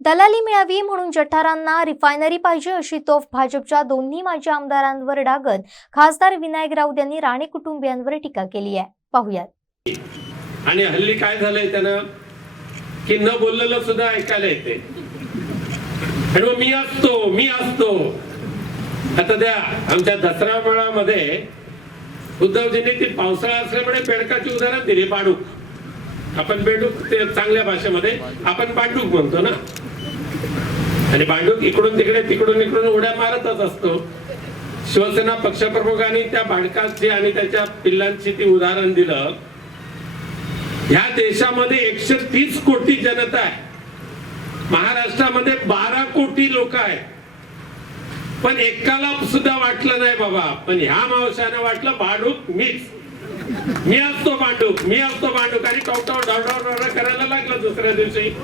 दलाली मिळावी म्हणून जठारांना रिफायनरी पाहिजे अशी तोफ भाजपच्या दोन्ही माजी आमदारांवर डागत खासदार विनायक राऊत यांनी राणे कुटुंबियांवर टीका केली आहे. पाहुयात. आणि हल्ली काय झालंय त्यानं? की न बोललेलं सुद्धा ऐकायला येते. आणि मग मी असतो मी असतो. आता त्या आमच्या दसरा मेळामध्ये उद्धवजींनी ती पावसाळा असल्यामुळे बेडकाची उदाहरण दिली बाडूक आपण बेडूक ते चांगल्या भाषेमध्ये आपण बांडूक म्हणतो ना? आणि बांडूक इकडून तिकडे तिकडून इकडून उड्या मारतच असतो. शिवसेना पक्षप्रमुखांनी त्या बांडकाची आणि त्याच्या पिल्लांची ती उदाहरण दिलं. ह्या देशामध्ये एकशे तीस कोटी जनता आहे. महाराष्ट्रामध्ये बारा कोटी लोक आहेत. पण एकाला सुद्धा वाटलं नाही बाबा. पण ह्या मावशाने वाटलं भांडूक मीच. मी असतो भांडूक मी असतो भांडूक. आणि टवटव ढवढव ढवढव करायला लागलं दुसऱ्या दिवशी.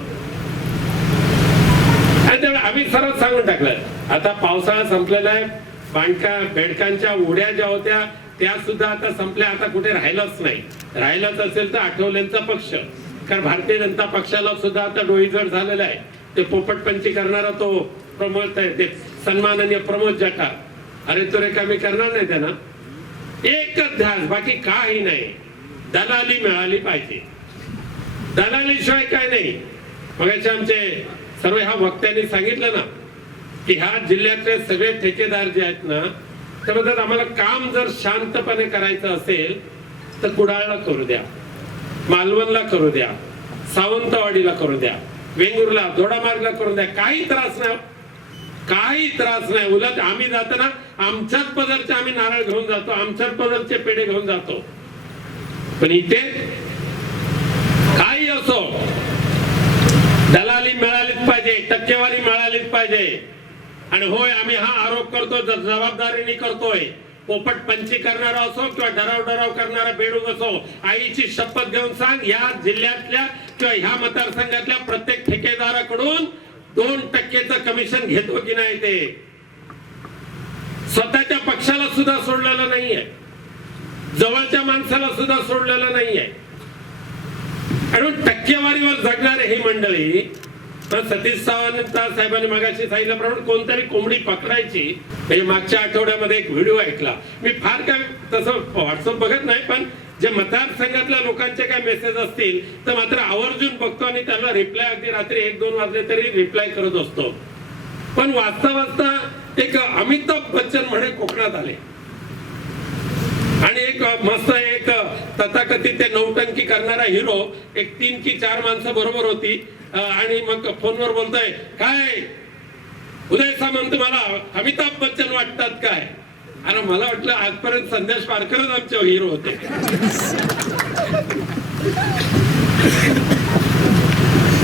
आणि त्यामुळे आम्ही सरळ सांगून टाकलं. आता पावसाळा संपलेला आहे. बांडका बेडकांच्या उड्या ज्या होत्या त्या सुद्धा आता संपल्या. आता कुठे राहिलंच नाही. राहिलंच असेल तर आठवल्यांचा पक्ष. कारण भारतीय जनता पक्षाला सुद्धा आता डोईजड झालेला आहे. ते पोपटपंची करणारा तो प्रमोद आहे. ते सन्माननीय प्रमोद जटा अरे तो रेकामी करणार नाही त्यांना. एकच ध्यास बाकी काही नाही. दलाली मिळाली पाहिजे. दलालीशिवाय काय नाही. मग आमचे सर्व ह्या वक्त्यांनी सांगितलं ना की ह्या जिल्ह्यातले सगळे ठेकेदार जे आहेत ना ते म्हणतात आम्हाला काम जर शांतपणे करायचं असेल तर कुडाळला करू द्या मालवणला करू द्या सावंतवाडीला करू द्या वेंगुर्ला दोडामार्गला करू द्या काही त्रास नाही काही त्रास नाही. उलट आम्ही जाताना आमच्याच पदरचे आम्ही नारळ घेऊन जातो आमच्याच पदरचे पेढे घेऊन जातो. पण इथे काही असो टक्केवारी मिळालीच पाहिजे. आणि होय आम्ही हा आरोप करतो जबाबदारीने करतोय. पोपट पंची करणारा असो किंवा डराव डराव करणारा बेडूक असो आईची शपथ घेऊन सांग या जिल्ह्यातल्या किंवा ह्या मतदारसंघातल्या प्रत्येक ठेकेदाराकडून दोन टक्केचं कमिशन घेतो की नाही ते? स्वतःच्या पक्षाला सुद्धा सोडलेलं नाहीये. जवळच्या माणसाला सुद्धा सोडलेलं नाहीये. आणि टक्केवारीवर जगणारे ही मंडळी तर सतीश सावंत साहेबांनी मागाशी सांगितल्याप्रमाणे कोणतरी कोंबडी पकडायची. म्हणजे मागच्या आठवड्यामध्ये एक व्हिडिओ ऐकला. मी फार काय तसं व्हॉट्सअप बघत नाही पण जे मतदारसंघातल्या लोकांचे काय मेसेज असतील तर मात्र आवर्जून बघतो आणि त्याला रिप्लाय अगदी रात्री एक दोन वाजले तरी रिप्लाय करत असतो. पण वाचता वाचता एक अमिताभ बच्चन म्हणे कोकणात आले. आणि एक मस्त एक तथाकथित ते नौटंकी करणारा हिरो एक तीन की चार माणसं बरोबर होती. आणि मग फोनवर बोलतोय काय? उदय सामंत मला अमिताभ बच्चन वाटतात काय? अरे मला वाटलं आजपर्यंत संदेश पारकरच आमचे हिरो होते.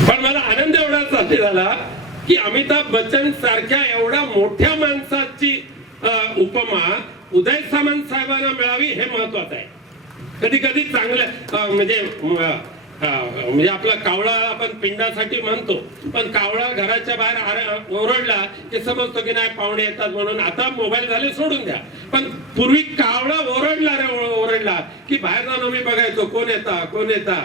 पण मला आनंद एवढासाठी झाला की अमिताभ बच्चन सारख्या एवढ्या मोठ्या माणसाची उपमा उदय सामंत साहेबांना मिळावी हे महत्वाचं आहे. कधी कधी चांगलं म्हणजे म्हणजे आपला कावळा आपण पिंडासाठी म्हणतो. पण कावळा घराच्या बाहेर ओरडला की समजतो की नाही पाहुणे येतात म्हणून आता मोबाईल झाले सोडून द्या. पण पूर्वी कावळा ओरडला रे ओरडला की बाहेर जाऊन आम्ही बघायचो कोण येता कोण येता.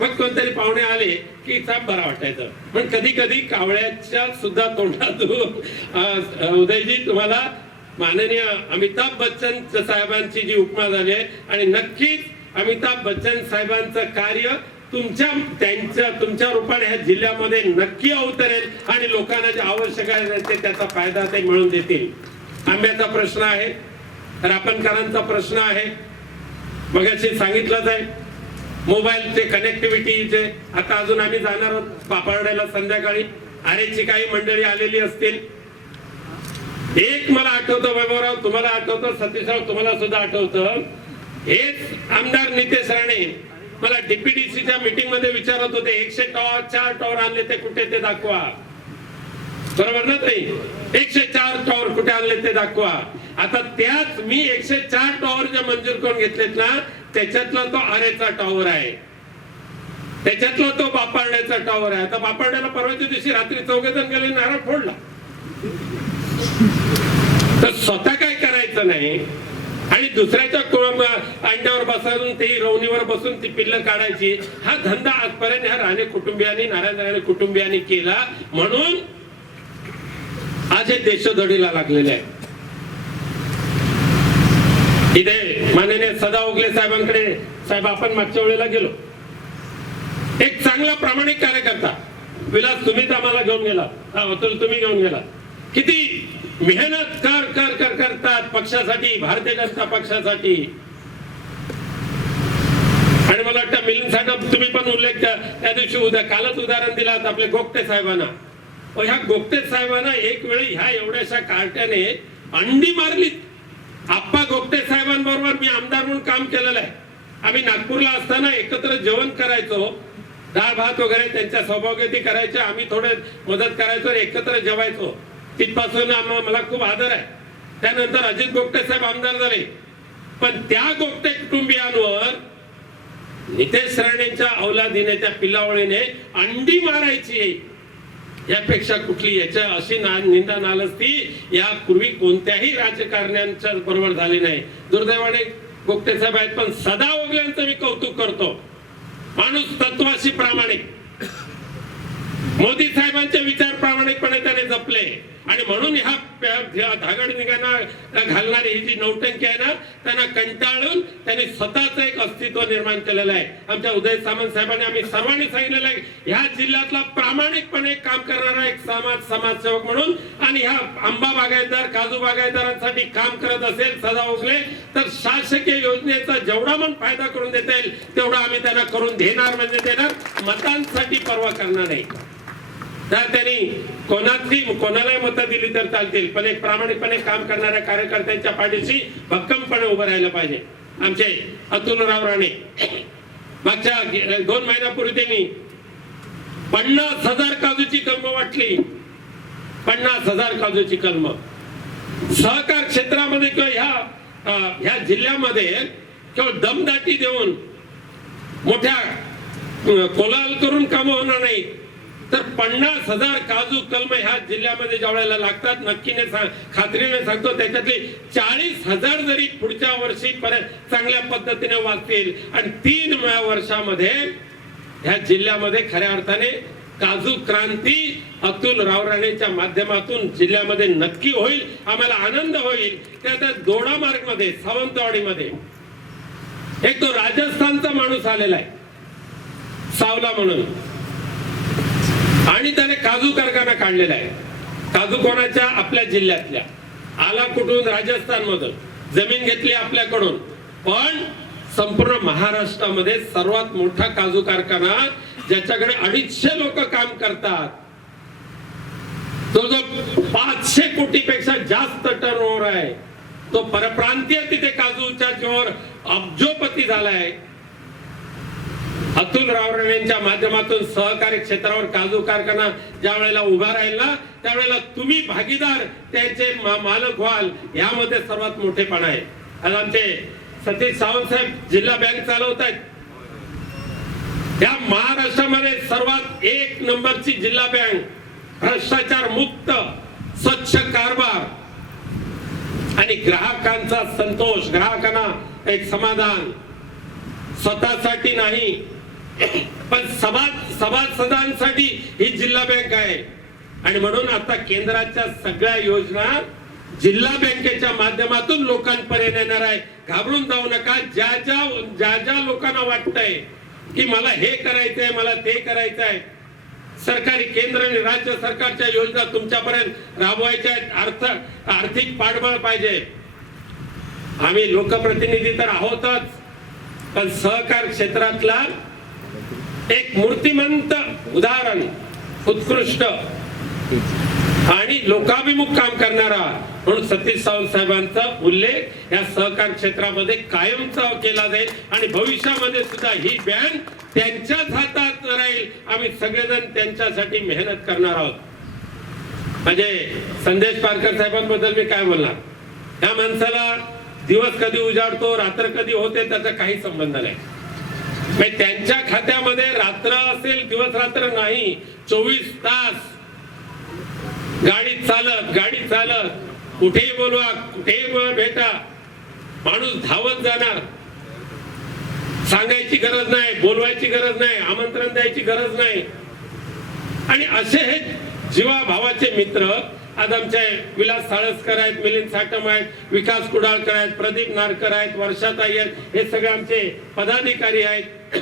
मग कोणतरी पाहुणे आले की साप बरा वाटायचं. पण कधी कधी कावळ्याच्या सुद्धा तोंडातून उदयजी तुम्हाला माननीय अमिताभ बच्चन साहेबांची जी उपमा झाली आहे आणि नक्कीच अमिताभ बच्चन साहेबांचं कार्य तुमच्या त्यांच्या तुमच्या रूपाने ह्या जिल्ह्यामध्ये नक्की अवतरेल आणि लोकांना जे आवश्यक आहे ते त्याचा फायदा ते मिळून देतील. आंब्याचा प्रश्न आहे रापणकरांचा प्रश्न आहे. मगाशी सांगितलंच आहे मोबाईलचे कनेक्टिव्हिटीचे आता अजून आम्ही जाणार आहोत पापर्ड्याला संध्याकाळी. आरेची काही मंडळी आलेली असतील. एक मला आठवतं वैभवराव तुम्हाला आठवतं सतीशराव तुम्हाला सुद्धा आठवतं. हेच आमदार नितेश राणे. मला डीपीडीसीच्या मीटिंगमध्ये विचारत होते एकशे टॉवर चार टॉवर आणले ते कुठे ते दाखवा. बरोबर ना ताई? एकशे चार टॉवर कुठे आणले ते दाखवा. आता त्याच मी एकशे चार टॉवर जे मंजूर करून घेतलेत ना त्याच्यातला तो आरेचा टॉवर आहे. त्याच्यातला तो बापारड्याचा टॉवर आहे. आता बापारड्याला परवाच्या दिवशी रात्री चौघेजण गेले नारळ फोडला. तर स्वतः काय करायचं नाही? आणि दुसऱ्याच्या अंड्यावर बसून ती रवणीवर बसून ती पिल्लं काढायची. हा धंदा आजपर्यंत ह्या राणे कुटुंबियांनी नारायण राणे कुटुंबियांनी केला. म्हणून आज हे देशोधडीला लागलेले आहे. इथे माननीय सदा उगले साहेबांकडे साहेब आपण मागच्या वेळेला गेलो. एक चांगला प्रामाणिक कार्यकर्ता विलास तुम्हीच आम्हाला घेऊन गेला हा, अतुल तुम्ही घेऊन गेला किती मेहनत कर कर कर करतात पक्षासाठी भारतीय जनता पक्षासाठी. आणि मला वाटतं मिलिंद साहेब तुम्ही पण उल्लेख त्या त्या दिवशी उद्या कालच उदाहरण दिलात आपले गोगटे साहेबांना. ह्या गोगटे साहेबांना एक वेळी ह्या एवढ्याशा कार्ट्याने अंडी मारली आप्पा गोगटे साहेबांबरोबर मी आमदार म्हणून काम केलेलं आहे. आम्ही नागपूरला असताना एकत्र जेवण करायचो. डाळ भात वगैरे त्यांच्या सौभाग्यती करायचे आम्ही थोडे मदत करायचो एकत्र जेवायचो. तिथपासून मला खूप आदर आहे. त्यानंतर अजित गोपटे साहेब आमदार झाले. पण त्या गोपटे कुटुंबियांवर नितेश राणेंच्या औलादीने त्या पिल्लावळीने अंडी मारायची यापेक्षा कुठली याच्या अशी ना निंदा नालस्ती यापूर्वी कोणत्याही राजकारण्यांच्या बरोबर झाली नाही. दुर्दैवाने गोपटे साहेब आहेत पण सदा ओगल्यांचं मी कौतुक करतो. माणूस तत्वाशी प्रामाणिक. मोदी साहेबांचे विचार प्रामाणिकपणे त्याने जपले. आणि म्हणून ह्या धागड निघाना घालणारी ही जी नौटंकी आहे ना त्यांना कंटाळून त्यांनी स्वतःच एक अस्तित्व निर्माण केलेलं आहे. आमच्या उदय सामंत साहेबांनी आम्ही सर्वांनी सांगितलेलं आहे ह्या जिल्ह्यातला प्रामाणिकपणे काम करणारा एक समाज समाजसेवक म्हणून आणि ह्या आंबा बागायतदार काजू बागायतदारांसाठी काम करत असेल सदा उगले तर शासकीय योजनेचा जेवढा मन फायदा करून देता येईल तेवढा आम्ही त्यांना करून देणार म्हणजे देणार मतांसाठी पर्वा करणार नाही तर त्यांनी कोणाची कोणालाही मतं दिली तर चालतील. पण एक प्रामाणिकपणे काम करणाऱ्या कार्यकर्त्यांच्या पाठीशी भक्कमपणे उभं राहिलं पाहिजे. आमचे अतुलराव राणे. मागच्या दोन महिन्यापूर्वी त्यांनी पन्नास हजार काजूची कलम वाटली. पन्नास हजार काजूची कलम. सहकार क्षेत्रामध्ये किंवा ह्या ह्या जिल्ह्यामध्ये केवळ दमदाटी देऊन मोठ्या अं, कोलाहल करून कामं होणार नाही तर पन्नास हजार काजू कलम ह्या जिल्ह्यामध्ये ज्या वेळेला लागतात नक्कीने सांग खात्रीने सांगतो त्याच्यातली चाळीस हजार जरी पुढच्या वर्षी पर्यंत चांगल्या पद्धतीने वाचतील आणि तीन वर्षामध्ये ह्या जिल्ह्यामध्ये खऱ्या अर्थाने काजू क्रांती अतुल रावराणेच्या माध्यमातून जिल्ह्यामध्ये नक्की होईल आम्हाला आनंद होईल. त्या दोडा मार्गमध्ये सावंतवाडीमध्ये. एक तो राजस्थानचा माणूस आलेला आहे सावला म्हणून. आणि त्याने काजू कारखाना काढलेला आहे. काजू कोणाच्या? आपल्या जिल्ह्यातल्या. आला कुठून? राजस्थान मधून जमीन घेतली आपल्याकडून. पण संपूर्ण महाराष्ट्रामध्ये सर्वात मोठा काजू कारखाना ज्याच्याकडे अडीचशे लोक काम करतात. तो जो पाचशे कोटी पेक्षा जास्त टर्न आहे तो परप्रांतीय तिथे काजूच्या जोर अब्जोपती झालाय. अतुल रावरणेंच्या माध्यमातून सहकारी क्षेत्रावर काजू कारखाना ज्या वेळेला उभा राहील ना त्यावेळेला तुम्ही भागीदार त्यांचे मा- मालक व्हाल यामध्ये सर्वात मोठेपणा आहे. आज आमचे सतीश सावंत साहेब जिल्हा बँक चालवत आहेत या महाराष्ट्रामध्ये सर्वात एक नंबरची जिल्हा बँक भ्रष्टाचार मुक्त स्वच्छ कारभार आणि ग्राहकांचा संतोष ग्राहकांना एक समाधान. स्वतःसाठी नाही पण सभा सभासदांसाठी ही जिल्हा बँक आहे. आणि म्हणून आता केंद्राच्या सगळ्या योजना जिल्हा बँकेच्या माध्यमातून लोकांपर्यंत येणार आहे. घाबरून जाऊ नका. ज्या ज्या ज्या ज्या लोकांना वाटतंय की मला हे करायचंय मला ते करायचंय सरकारी केंद्र आणि राज्य सरकारच्या योजना तुमच्यापर्यंत राबवायच्या आहेत. अर्थ आर्थिक पाठबळ पाहिजे. आम्ही लोकप्रतिनिधी तर आहोतच पण सहकार क्षेत्रातला एक मूर्तिमंत उदाहरण उत्कृष्ट आणि लोकाभिमुख काम करणारा म्हणून सतीश सावंत साहेबांचा उल्लेख या सहकार क्षेत्रामध्ये कायमचा केला जाईल आणि भविष्यामध्ये सुद्धा ही बँक त्यांच्याच हातात राहील. आम्ही सगळेजण त्यांच्यासाठी मेहनत करणार आहोत. म्हणजे संदेश पारकर साहेबांबद्दल मी काय बोलणार? त्या माणसाला दिवस कधी उजाडतो रात्र कधी होते त्याचा काही संबंध नाही. म्हणजे त्यांच्या खात्यामध्ये रात्र असेल दिवस रात्र नाही चोवीस तास. गाडी चालत गाडी चालत. कुठेही बोलवा कुठेही भेटा. माणूस धावत जाणार. सांगायची गरज नाही बोलवायची गरज नाही आमंत्रण द्यायची गरज नाही. आणि असे हे जीवा भावाचे मित्र आज आमचे विलास साळसकर आहेत मिलिंद साटम आहेत विकास कुडाळकर आहेत प्रदीप नारकर आहेत वर्षाताई आहेत हे सगळे आमचे पदाधिकारी आहेत.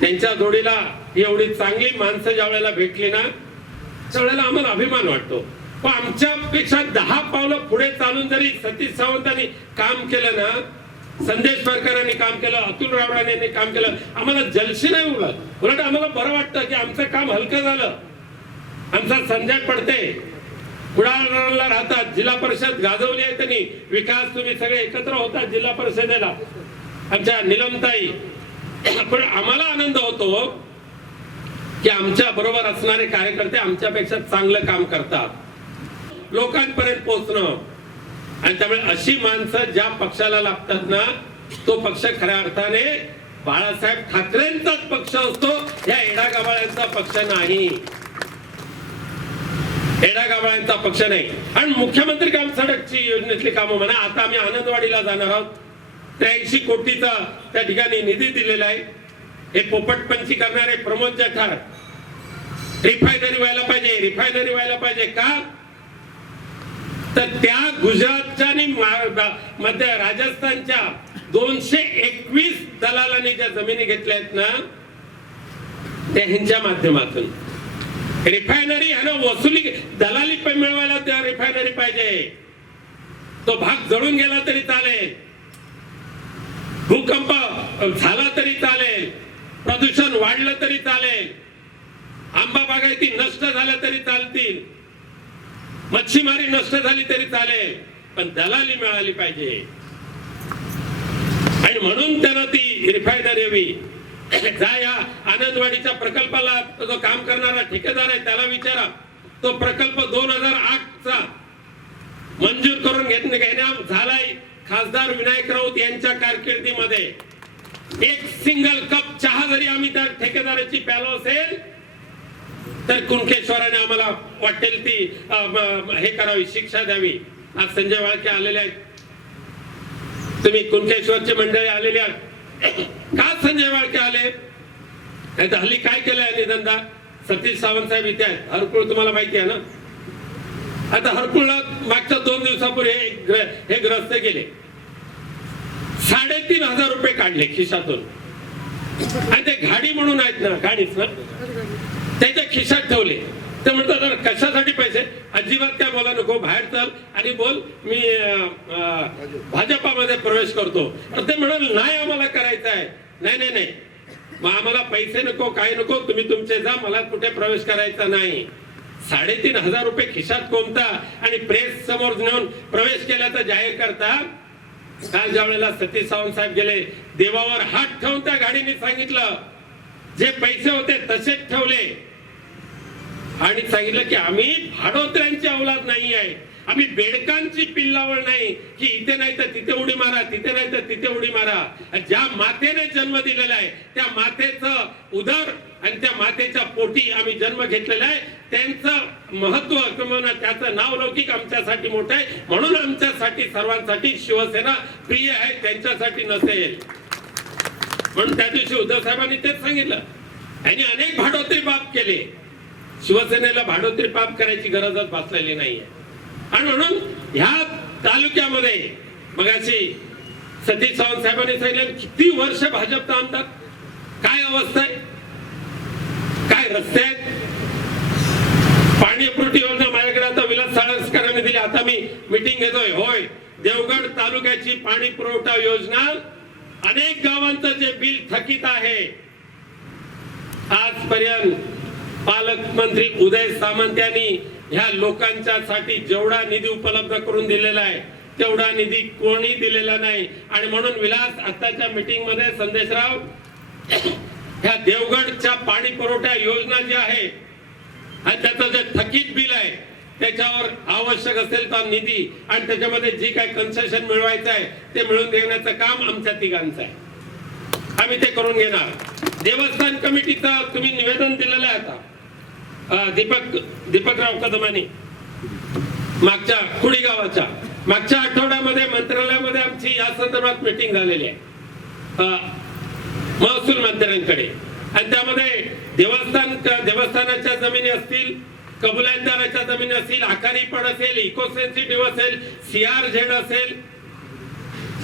त्यांच्या जोडीला एवढी चांगली माणसं ज्या वेळेला भेटली ना त्यावेळेला आम्हाला अभिमान वाटतो. पण आमच्यापेक्षा दहा पावलं पुढे चालून जरी सतीश सावंतांनी काम केलं ना संदेश परकरांनी काम केलं अतुल रावराणे यांनी काम केलं आम्हाला जलशी नाही उलट. उलट आम्हाला बरं वाटतं की आमचं काम हलकं झालं. आमचा संजय पडते. कुडाळला राहतात. जिल्हा परिषद गाजवली आहे त्यांनी. विकास तुम्ही सगळे एकत्र होतात जिल्हा परिषदेला. आमच्या निलमताई. पण आम्हाला आनंद होतो की आमच्या बरोबर असणारे कार्यकर्ते आमच्यापेक्षा चांगलं काम करतात. लोकांपर्यंत पोहोचणं. आणि त्यामुळे अशी माणसं ज्या पक्षाला लागतात ना तो पक्ष खऱ्या अर्थाने बाळासाहेब ठाकरेंचाच पक्ष असतो. या एडागाबाळ्यांचा पक्ष नाही. एडागाबाळ्यांचा पक्ष नाही. आणि मुख्यमंत्री काम सडकची योजनेतली कामं म्हणा आता आम्ही आनंदवाडीला जाणार आहोत. त्र्याऐंशी कोटीचा त्या ठिकाणी निधी दिलेला आहे. हे पोपटपंची करणारे प्रमोद जठार रिफायनरी व्हायला पाहिजे रिफायनरी व्हायला पाहिजे का? तर त्या गुजरातच्या आणि मध्य राजस्थानच्या दोनशे एकवीस दलालांनी ज्या जमिनी घेतल्या आहेत ना त्या ह्यांच्या माध्यमातून. रिफायनरी ह्याला वसुली दलाली पण मिळवायला त्या रिफायनरी पाहिजे. तो भाग जळून गेला तरी चालेल. भूकंप झाला तरी चालेल. प्रदूषण वाढलं तरी चालेल. आंबा बागायती नष्ट झाल्या तरी चालतील. मच्छीमारी नष्ट झाली तरी चालेल. पण दलाली मिळाली पाहिजे. आणि म्हणून त्यांना ती रिफायनरी हवी. जा या आनंदवाडीच्या प्रकल्पाला जो काम करणारा ठेकेदार आहे त्याला विचारा. तो प्रकल्प दोन हजार आठ चा मंजूर करून घेत घेण्यात झालाय खासदार विनायक राऊत यांच्या कारकिर्दीमध्ये. एक सिंगल कप चहा जरी आम्ही त्या ठेकेदाराची प्यालो असेल तर कुणकेश्वराने आम्हाला वाटेल ती हे करावी शिक्षा द्यावी. आज संजय वाळके आलेले आहेत. तुम्ही कुणकेश्वरची मंडळी आलेली आहात. का संजय वाळके आले? नाही तर हल्ली काय केलंय धंदा? सतीश सावंत साहेब इथे आहेत. हरकुळ तुम्हाला माहिती आहे ना? आता हरकुळला मागच्या दोन दिवसापूर्वी हे ग्रस्त गेले. साडेतीन हजार रुपये काढले खिशातून. आणि ते गाडी म्हणून आहेत ना गाडीच ना? त्याच्या खिशात ठेवले. ते म्हणतात कशासाठी पैसे? अजिबात काय बोला नको बाहेर चल बोल मी भाजपामध्ये प्रवेश करतो. ते म्हणाल नाही आम्हाला करायचं आहे. नाही नाही नाही. मग आम्हाला पैसे नको काय नको? तुम्ही तुमचे जा मला कुठे प्रवेश करायचा नाही. साडेतीन हजार रुपये खिशात कोणता आणि प्रेस समोर नेऊन प्रवेश केल्याचा जाहीर करता काल ज्या वेळेला सतीश सावंत साहेब गेले देवावर हात ठेवून त्या गाडीने सांगितलं जे पैसे होते तसेच ठेवले. आणि सांगितलं की आम्ही भाडोत्र्यांची अवलाद नाही आहे. आम्ही बेडकांची पिल्लावळ नाही की इथे नाही तर तिथे उडी मारा तिथे नाही तर तिथे उडी मारा. ज्या मातेने जन्म दिलेला आहे त्या मातेचं उदर आणि त्या मातेच्या पोटी आम्ही जन्म घेतलेला आहे. त्यांचं महत्त्व किंवा त्याचं नाव लौकिक आमच्यासाठी मोठं आहे. म्हणून आमच्यासाठी सर्वांसाठी शिवसेना प्रिय आहे त्यांच्यासाठी नसेल. म्हणून त्या दिवशी उद्धव साहेबांनी तेच सांगितलं. यांनी अनेक भाडोत्री पाप केले. शिवसेनेला भाडोत्री पाप करायची गरजच भासलेली नाहीये. आणि म्हणून ह्या तालुक्यामध्ये मग अशी सतीश सावंत साहेबांनी सांगितलं किती वर्ष भाजप थांबतात? काय अवस्था आहे? काय रस्ते आहेत? पाणी पुरवठी योजना माझ्याकडे आता विलास साळसकरांनी दिली. आता मी मिटिंग घेतोय. होय देवगड तालुक्याची पाणी पुरवठा योजना अनेक गावांचं जे बिल थकीत आहे आजपर्यंत पालकमंत्री उदय सामंत यांनी ह्या लोकांच्या साठी जेवढा निधी उपलब्ध करून दिलेला आहे तेवढा निधी कोणी दिलेला नाही. आणि म्हणून विलास आताच्या मीटिंगमध्ये संदेशराव ह्या देवगडच्या पाणी पुरवठा योजना जी आहे आणि त्याचं जे थकीत बिल आहे त्याच्यावर आवश्यक असेल तर निधी आणि त्याच्यामध्ये जी काय कन्सेशन मिळवायचं आहे ते मिळवून देण्याचं काम आमच्या तिघांचं आहे. आम्ही ते करून घेणार. देवस्थान कमिटीचं तुम्ही निवेदन दिलेलं आहे आता. दीपक दीपकराव कदमाने. मागच्या कुडी गावाच्या मागच्या आठवड्यामध्ये मंत्रालयामध्ये आमची या संदर्भात मीटिंग झालेली आहे. महसूल मंत्र्यांकडे. आणि त्यामध्ये देवस्थान देवस्थानाच्या जमिनी असतील कबुलांदाराच्या जमिनी असतील आकारी पण असेल इको सेन्सिटिव्ह असेल सीआर झेड असेल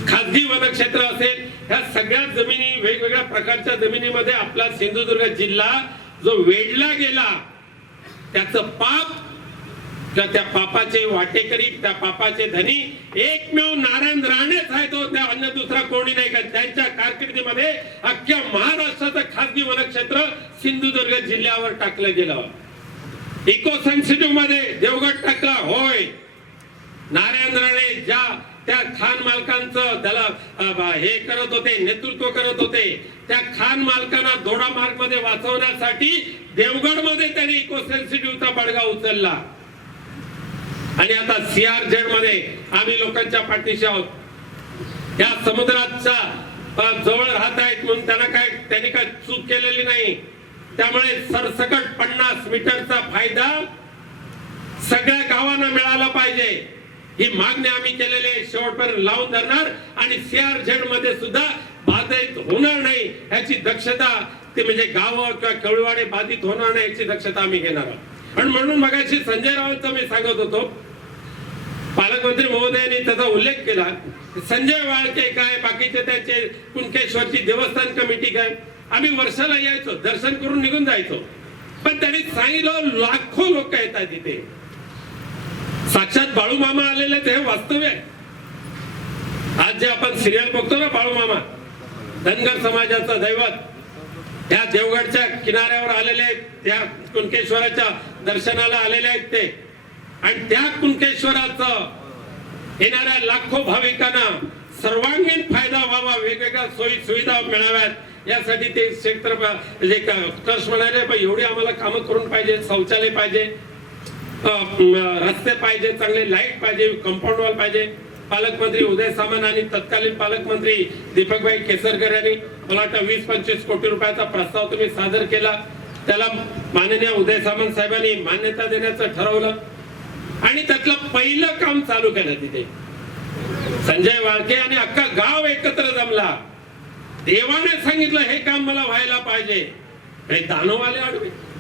खाजगी वनक्षेत्र असेल ह्या सगळ्या जमिनी वेगवेगळ्या प्रकारच्या जमिनीमध्ये आपला सिंधुदुर्ग जिल्हा जो वेढला गेला त्याचं पाप किंवा त्या पापाचे वाटेकरी त्या पापाचे धनी एकमेव नारायण राणेच आहे तो. त्या अन्य दुसरा कोणी नाही का? त्यांच्या कारकिर्दीमध्ये अख्ख्या महाराष्ट्राचं खासगी वनक्षेत्र सिंधुदुर्ग जिल्ह्यावर टाकलं गेलं इको सेन्सिटिव्हमध्ये देवगड टाकला. होय. नारायण राणे ज्या त्या खान मालकांचं त्याला हे करत होते नेतृत्व करत होते. त्या खान मालकांना दोडा मार्गमध्ये वाचवण्यासाठी देवगडमध्ये त्यांनी इको सेन्सिटिव्हचा बडगा उचलला. आणि आता सीआरझेडमध्ये आम्ही लोकांच्या पाठीशी आहोत. या समुद्राच्या जवळ राहत आहेत म्हणून त्यांना काय त्यांनी काय चूक केलेली नाही. त्यामुळे सरसकट पन्नास मीटरचा फायदा सगळ्या गावांना मिळाला पाहिजे. ही मागणी आम्ही केलेली आहे. शेवटपर्यंत लावून धरणार आणि सीआरझेडमध्ये सुद्धा बाधित होणार नाही याची दक्षता ते म्हणजे गाव किंवा कळवाडे बाधित होणार नाही याची दक्षता आम्ही घेणार आहोत. पण म्हणून मगाशी संजय रावांचं मी सांगत होतो पालकमंत्री महोदयांनी त्याचा उल्लेख केला संजय वाळके काय बाकीचे त्याचे कुणकेश्वरची देवस्थान कमिटी काय आम्ही वर्षाला यायचो दर्शन करून निघून जायचो. पण त्यांनी सांगितलं लाखो लोक येतात तिथे साक्षात बाळू मामा आलेले ते हे आहे. आज जे आपण सिरियल बघतो ना बाळू मामा धनगर समाजाचं दैवत त्या देवगडच्या किनाऱ्यावर आलेले आहेत त्या कुणकेश्वराच्या दर्शनाला आलेले आहेत ते. आणि त्या कुणकेश्वराचं येणाऱ्या लाखो भाविकांना सर्वांगीण फायदा व्हावा वेगवेगळ्या सोयी सुविधा मिळाव्यात यासाठी ते क्षेत्र म्हणजे कष्ट म्हणाले एवढी आम्हाला कामं करून पाहिजे शौचालय पाहिजे रस्ते पाहिजे चांगले लाइट पाहिजे कंपाऊंड वॉल पाहिजे. पालकमंत्री उदय सामंत आणि तत्कालीन पालकमंत्री दीपकभाई केसरकर यांनी मला वाटतं वीस पंचवीस कोटी रुपयाचा प्रस्ताव तुम्ही सादर केला. त्याला माननीय उदय सामंत साहेबांनी मान्यता देण्याचं ठरवलं. आणि त्यातलं पहिलं काम चालू केलं तिथे. संजय वाळके आणि अख्खा गाव एकत्र जमला. देवाने सांगितलं हे काम मला व्हायला पाहिजे. हे आडवे.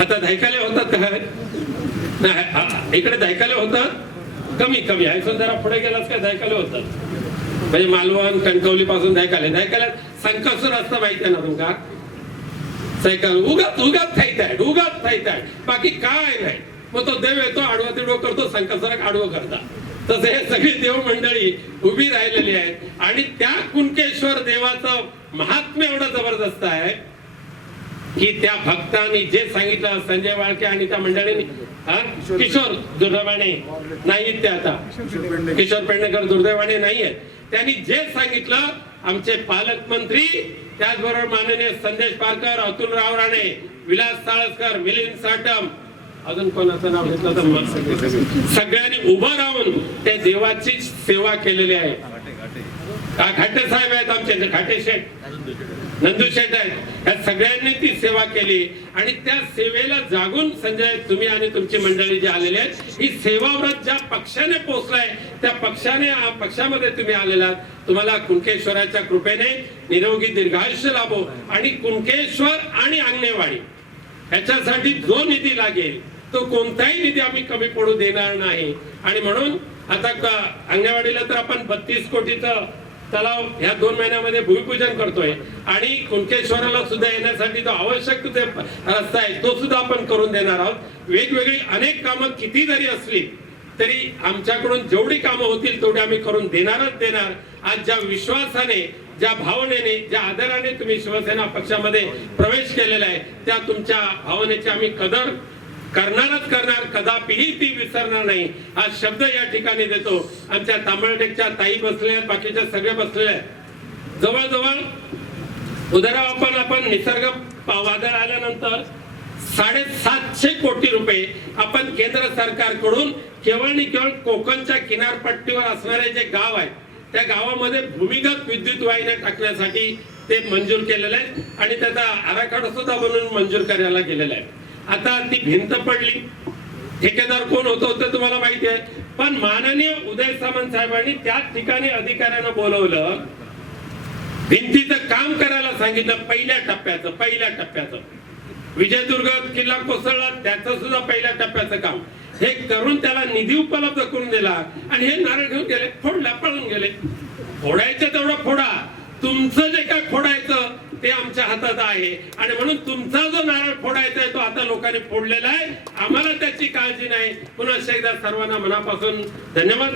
आता दायकाले होतात काय नाही, इकडे दायकाले होतात? कमी कमी. आहे जरा पुढे गेलास काय दायकाले होतात. म्हणजे मालवण कणकवली पासून दायकाले धैकाल्यात संकसूर असतं माहिती आहे ना तुमका? सायकल. उगाच उगाच थाईत आहे उगात थाईत आहे बाकी काय नाही. मग तो देव येतो आडवा तिडवं करतो संकसरक आडवं करता. तसे हे सगळी देव मंडळी उभी राहिलेली आहेत. आणि त्या कुणकेश्वर देवाचं महात्म्य एवढं जबरदस्त आहे. की त्या भक्तांनी जे सांगितलं संजय वाळके आणि त्या मंडळींनी? किशोर दुर्दैवाने नाहीत ते आता. किशोर पेडणेकर. दुर्दैवाने नाहीयेत त्यांनी जे सांगितलं आमचे पालकमंत्री त्याचबरोबर माननीय संदेश पारकर अतुल राव राणे विलास साळसकर मिलिंद साटम अजून कोणाचं नाव घेतलं तर सगळ्यांनी उभं राहून त्या देवाची सेवा केलेली आहे. का घाटे साहेब आहेत आमचे? घाटे शेठ. नंदू शेठ आहेत या सगळ्यांनी ती सेवा केली. आणि त्या सेवेला जागून संजय तुम्ही आणि तुमची मंडळी जी आलेली आहेत ही सेवाव्रत ज्या पक्षाने पोचलाय त्या पक्षाने पक्षामध्ये तुम्ही आलेला आहात. तुम्हाला कुणकेश्वराच्या कृपेने निरोगी दीर्घायुष्य लाभो. आणि कुणकेश्वर आणि अंगणेवाडी ह्याच्यासाठी जो निधी लागेल तो कोणताही निधी आम्ही कमी पडू देणार नाही. आणि म्हणून आता क- अंगणवाडीला तर आपण बत्तीस कोटीचं तलाव ह्या दोन महिन्यामध्ये भूमिपूजन करतोय. आणि कुणकेश्वराला सुद्धा येण्यासाठी जो आवश्यक ते रस्ता आहे तो सुद्धा आपण करून देणार आहोत. वेगवेगळी अनेक कामं किती जरी असली तरी आमच्याकडून जेवढी कामं होतील तेवढी आम्ही करून देणारच देणार. आज ज्या विश्वासाने ज्या भावनेने ज्या आदराने तुम्ही शिवसेना पक्षामध्ये प्रवेश केलेला आहे त्या तुमच्या भावनेची आम्ही कदर करणारच करणार कदापिही ती विसरणार नाही. हा शब्द या ठिकाणी देतो. आमच्या तांबळटेकच्या ताई बसलेल्या आहेत बाकीच्या सगळे बसलेले आहेत जवळजवळ उदाहरण आपण आपण निसर्ग वादळ आल्यानंतर साडेसातशे कोटी रुपये आपण केंद्र सरकारकडून केवळ आणि केवळ कोकणच्या किनारपट्टीवर असणारे जे गाव आहे त्या गावामध्ये भूमिगत विद्युत वाहिन्या टाकण्यासाठी ते मंजूर केलेले आहेत आणि त्याचा आराखडा सुद्धा बनवून मंजूर करायला गेलेला आहे. आता ती भिंत पडली. ठेकेदार कोण होतं ते तुम्हाला माहिती आहे. पण माननीय उदय सामंत साहेबांनी त्याच ठिकाणी अधिकाऱ्यांना बोलवलं. भिंतीचं काम करायला सांगितलं पहिल्या टप्प्याचं पहिल्या टप्प्याचं. विजयदुर्ग किल्ला कोसळला त्याचं सुद्धा पहिल्या टप्प्याचं काम. हे करून त्याला निधी उपलब्ध करून दिला आणि हे नारळ घेऊन गेले फोडला पळून गेले. फोडायचं तेवढं फोडा. तुमचं जे काय फोडायचं ते आमच्या हातात आहे. आणि म्हणून तुमचा जो नारळ फोडायचा आहे तो आता लोकांनी फोडलेला आहे. आम्हाला त्याची काळजी नाही. पुन्हा एकदा सर्वांना मनापासून धन्यवाद